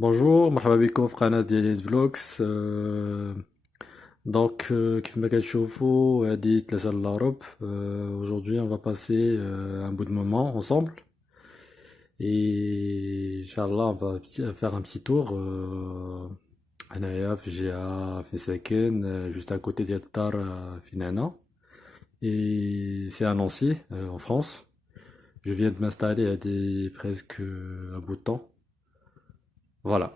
Bonjour, مرحبا بكم في قناة ديالي فلوكس. كيف ما كتشوفوا هذه ثلاثة للأوروب. Aujourd'hui on va passer un bout de moment ensemble et Inch'Allah on va faire un petit tour هنايا في جهة في ساكن juste à côté ديال الدار فين أنا et c'est à Nancy en France. Je viens de m'installer il y a presque un bout de temps. Voilà.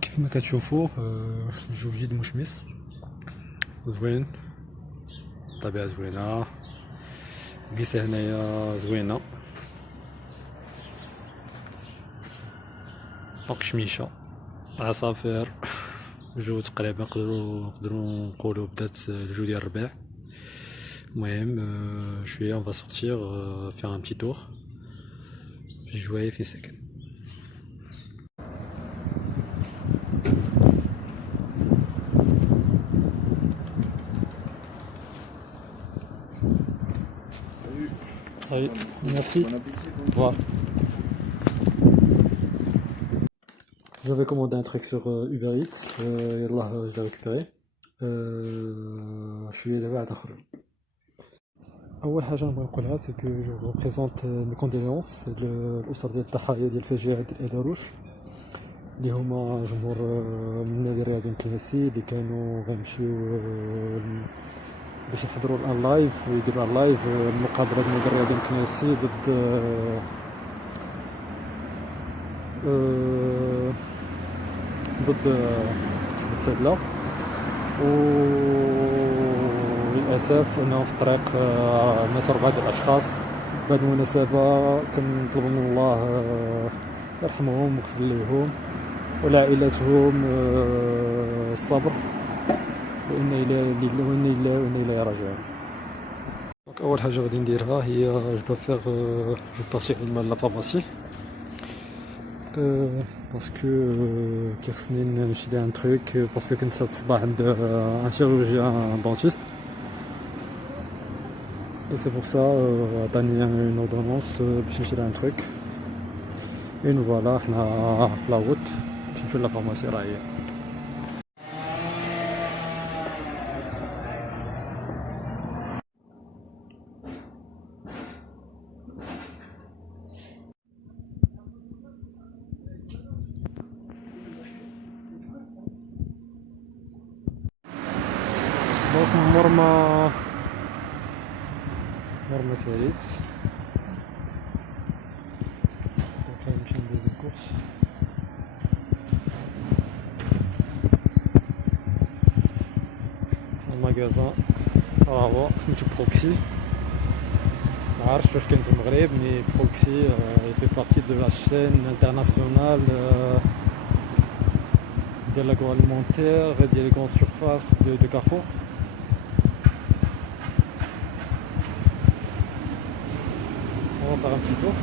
كيف ما كتشوفوا الجو جد مشمس زوين، الطبيعة زوينة، الجلسة هنايا زوينة، دونك شميشة، عصافير، الجو تقريبا نقدرو نقولو بدات الجو ديال الربيع. المهم شوية on va sortir faire un petit tour في الجواية في ساكن. Salut, merci. Au revoir. J'avais commandé un truc sur Uber Eats, yallah je l'ai récupéré. شوية دابا عاد نخرج. أول حاجة نبغي نقولها سي كو جو ريبريزونت مي كوندولونس للأسر ديال الضحايا ديال الفاجعة ديال أداروش اللي هما جمهور من النادي الرياضي الكنيسي اللي كانوا غيمشيو باش يحضروا الان لايف ويديروا ان لايف مقابلة النادي الرياضي الكنيسي ضد حزب التدلة. وللأسف أنه في الطريق ماتوا 4 الأشخاص. بهذه المناسبة كنطلب من الله يرحمهم ويغفر ليهم ولعائلتهم الصبر وإنا إليه راجعون. أول حاجة غادي نديرها هي جو بارتي لا فارماسي باسكو كيخصني نشري ان تروك باسكو كنت هاد الصباح عند ان شيروجيان دونتيست et c'est pour ça عطاني une ordonnance باش نشري ان تروك et nous voilà حنا في لا روت باش نمشيو لا فارماسي راه هي. دونك مور ما ساليت دونك غنمشي ندير الكورس. في الماغازان راهو سميتو بروكسي، معرفتش واش كاين في المغرب مي بروكسي في بارتي دو لا شين انترناسيونال ديال لاغرواليمونتير ديال لي كرون سورفاس دو كارفور. On va faire un petit tour.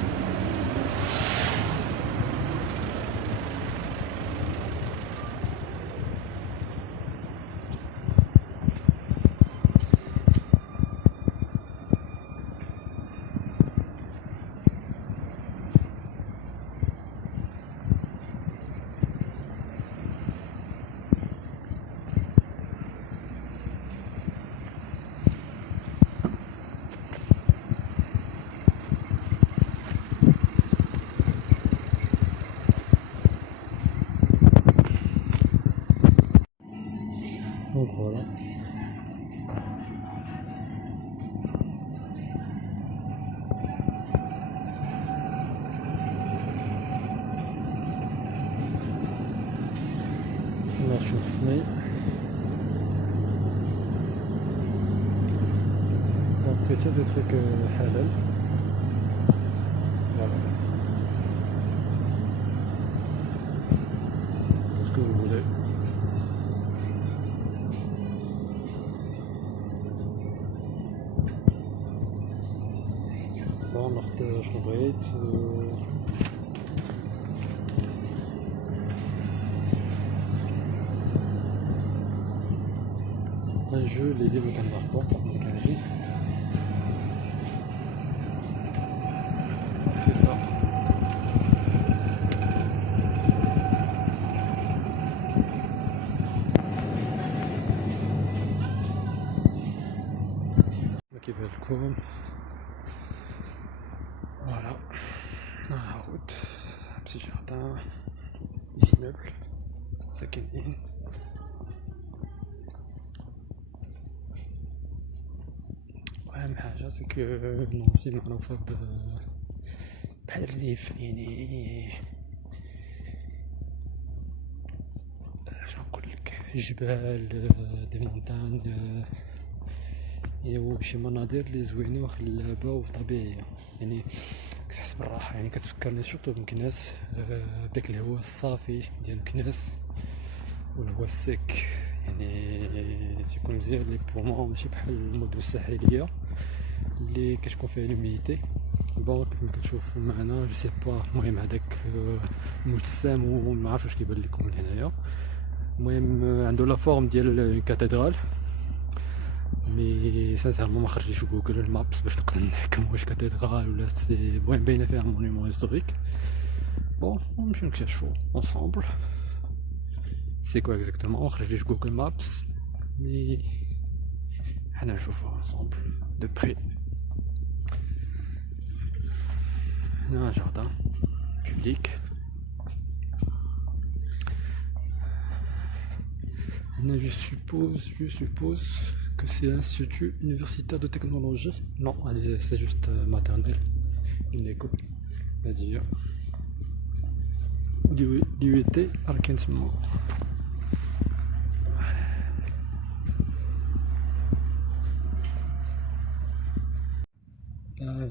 Donc voilà. Là je suis Disney. Donc faites des trucs halal. Voilà. Tout ce que vous voulez. ناخد شنو بغيت ان جو اللي ديما كناخدو فوق ما كنجي سي سا. كيبان لكم فوالا لا روت بسي جاردان دي مeubles ساكنين. اهم حاجه سي كو نونسي معروفه بحال الريف يعني اش نقولك جبال دي مونتان يعني شي مناظر اللي زوينه وخلابه وطبيعيه يعني كتحس بالراحه يعني كتفكرني سورتو بمكناس بداك الهواء الصافي ديال مكناس والهواء السك يعني تيكون مزيان لي بومون ماشي بحال المدن الساحليه اللي كتكون فيها لوميديتي. بون كيف ما كتشوف معنا جو سي با المهم هذاك مجسم وما عرفتش واش كيبان لكم من هنايا. المهم عنده لا فورم ديال اون كاتدرال مي سانسيرمون ما خرجليش في جوجل المابس باش نقدر نحكم واش كاتدرال ولا سي المهم باينه فيها مونيمون هيستوريك. بون نمشيو نكتشفو اونصومبل سي كوا اكزاكتومون. ما خرجليش في جوجل مابس مي حنا نشوفو اونصومبل دو بري. هنا جاردان بوبليك. هنا je suppose que c'est l'institut universitaire de technologie. Non, c'est juste maternelle, une école. C'est-à-dire l'UET Arkansas.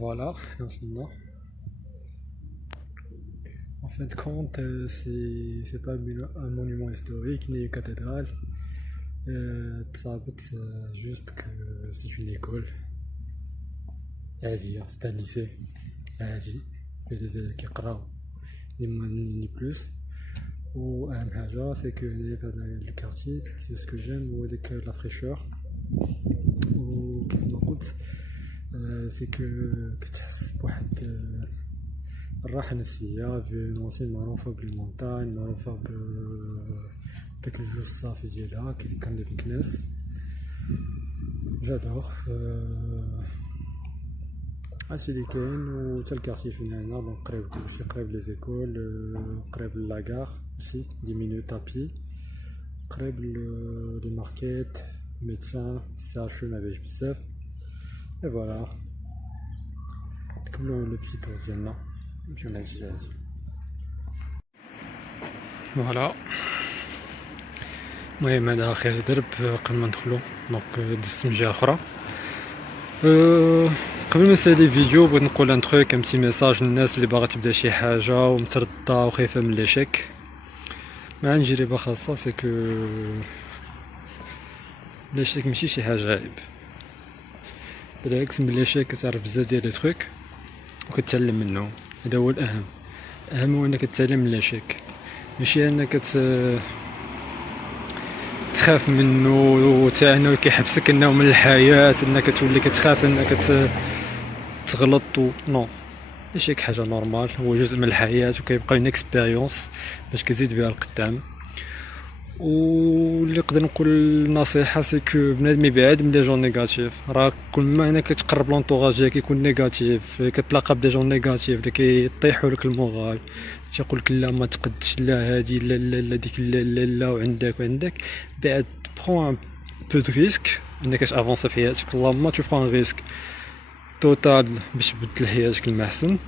Voilà, maintenant. En fin de compte, c'est pas un monument historique ni une cathédrale. Juste que c'est une école. C'est un lycée. Fait des élèves qui قراو ni moins ni plus. وأهم حاجة c'est que le quartier c'est ce que j'aime وهذيك la fraîcheur. وكيف ما قلت c'est que كتحس بواحد الراحة النفسية في نونسي معروفة بالمونتاج معروفة بداك الجو الصافي ديالها كيف كان مكناس. جادور هادشي لي كاين و حتى الكارتي فين هنا دونك قريب كلشي قريب لي زيكول قريب لاكار اوسي 10 مينوت ابي قريب لي ماركيت ميدسان ساشو ما باش بزاف. اي فوالا نكملو لو بيتي تور ديالنا نمشيو للجهاز. فوالا المهم هذا اخر درب قبل ما ندخلو دونك دزت من جهه اخرى. قبل ما نسالي الفيديو بغيت نقول ان تروك ان بتي ميساج للناس اللي باغا تبدا شي حاجه ومتردده وخايفه من ليشيك. مع عندي تجربه خاصه سي كو ليشيك ماشي شي حاجه عيب بالعكس من ليشيك كتعرف بزاف ديال لي تروك وكتعلم منه. هذا هو الاهم هو انك تتعلم من ليشيك ماشي انك تخاف منه وتا انه كيحبسك انه من الحياه انك تولي كتخاف انك تغلط نو ماشي حاجه نورمال هو جزء من الحياه وكيبقى اون اكسبيريونس باش كتزيد بها القدام. واللي نقدر نقول نصيحه سي كو بنادم يبعد من لي جون نيجاتيف. راه كل ما انك تقرب لونطوراج ديالك يكون نيجاتيف كتلاقى بدي جون نيجاتيف اللي كيطيحوا لك المورال تيقول لك لا ما تقدش لا هادي لا لا لا ديك لا لا لا وعندك بعد برون ان بو دو ريسك انك تافونسي في حياتك. اللهم تبقى ان ريسك توتال باش تبدل حياتك المحسن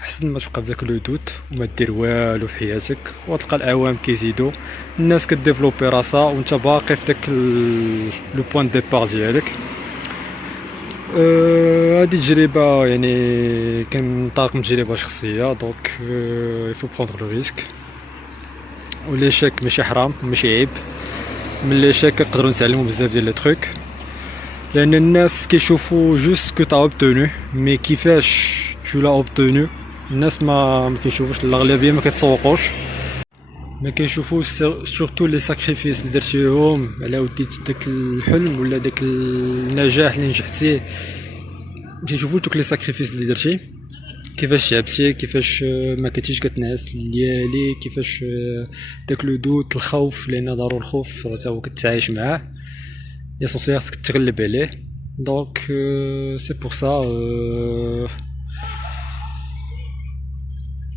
احسن ما تبقى بداك لو دوت وما دير والو في حياتك وتلقى الاعوام كيزيدوا الناس كديفلوبي راسها وانت باقي في داك لو بوين ديبار ديالك. هذه تجربه يعني كنطاق من تجربه شخصيه دونك يفو بروندر لو ريسك. وليشيك ماشي حرام ماشي عيب من ليشيك نقدروا نتعلموا بزاف ديال لي تروك. لان الناس كيشوفوا جوست كو تا اوبتونو، مي كيفاش تو لا اوبتونو الناس ما كيشوفوش، الاغلبيه ما كيتسوقوش، ما كيشوفوش سورتو لي ساكريفيس اللي درتيهم على وديت داك الحلم ولا داك النجاح اللي نجحتيه. كيشوفوا دوك لي ساكريفيس اللي درتي، كيفاش تعبتي، كيفاش ما كنتيش كتنعس الليالي، كيفاش داك لو دوت الخوف، لان ضروري الخوف حتى هو كتعايش معاه، ليسونسيال خصك تغلب عليه. دونك سي بور سا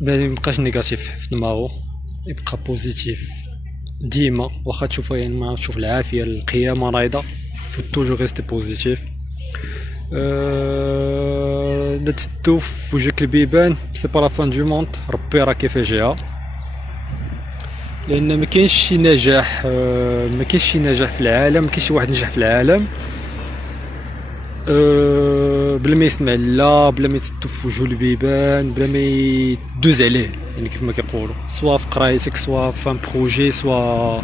بنادم ميبقاش نيجاتيف في دماغو، يبقى بوزيتيف ديما، واخا تشوف يعني ما تشوف العافيه القيامه رايده، فو توجور ريستي بوزيتيف. لا تدوف في وجهك البيبان، سي با لا فان دو موند، ربي راه كيفاجيها، لان ما كاينش شي نجاح، ما كاينش شي نجاح في العالم، ما كاينش شي واحد نجح في العالم بلا ما يسمع لا، بلا ما يتدوف في وجهو البيبان، بلا ما يدوز عليه، يعني كيف ما كيقولوا، سوا في قرايتك، سوا في ان بروجي، سوا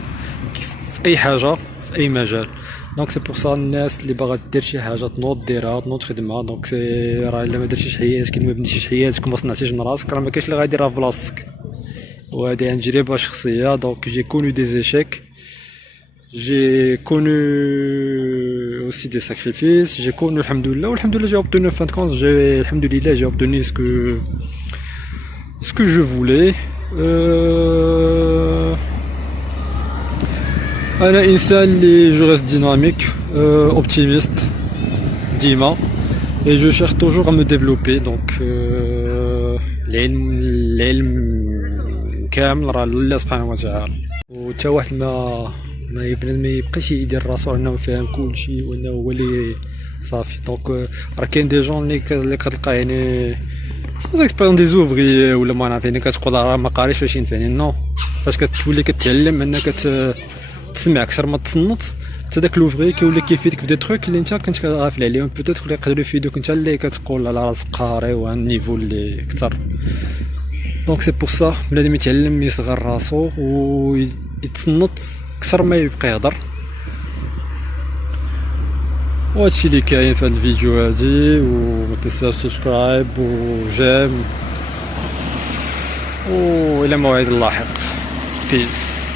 كيف في اي حاجه في اي مجال. دونك سي بور سا الناس اللي باغا دير شي حاجه تنوض ديرها، تنوض خدمها. دونك سي راه الا ما درتيش حياتك، ما بنيتيش حياتك وما صنعتيش من راسك، راه ما كاينش اللي غادي يديرها في بلاصتك. وهذه عن تجربه شخصيه. دونك جي كونو دي زيشيك، j'ai connu aussi des sacrifices, j'ai connu alhamdoulilah j'ai obtenu en fin de compte, alhamdoulilah j'ai obtenu ce que je voulais. أنا إنسان اللي je reste dynamique, optimiste ديما، et je cherche toujours à me développer. donc العلم كامل راه لله سبحانه وتعالى، وتا واحد ما يبقاش يدير راسو انه فاهم كل شيء وانه هو اللي صافي. دونك راه كاين دي جون اللي كتلقى يعني سانس اكسبيريون دي زوفري ولا ما نعرف، يعني كتقول راه ما قاريش فاش ينفعني. نو، فاش كتولي كتعلم انك تسمع اكثر ما تصنت، حتى داك لوفري كيولي كيفيدك في دي تروك اللي انت كنت غافل عليهم، بوتيتر اللي يقدروا يفيدوك انت اللي كتقول على راسك قاري وعن النيفو اللي اكثر. دونك سي بور سا بنادم يتعلم يصغر راسو ويتصنت اكثر ما يبقى يهضر. وهادشي اللي كاين في هاد الفيديو هادي، ومتنساش سبسكرايب وجيم، والى موعد لاحق. بيس.